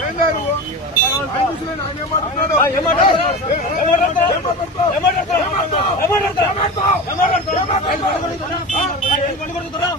ఏం లేదు ఆయన ఏమంటున్నాడు ఏమంటారు ఏమంటారు ఏమంటారు ఏమంటారు ఏమంటారు పడుకుంటున్నావు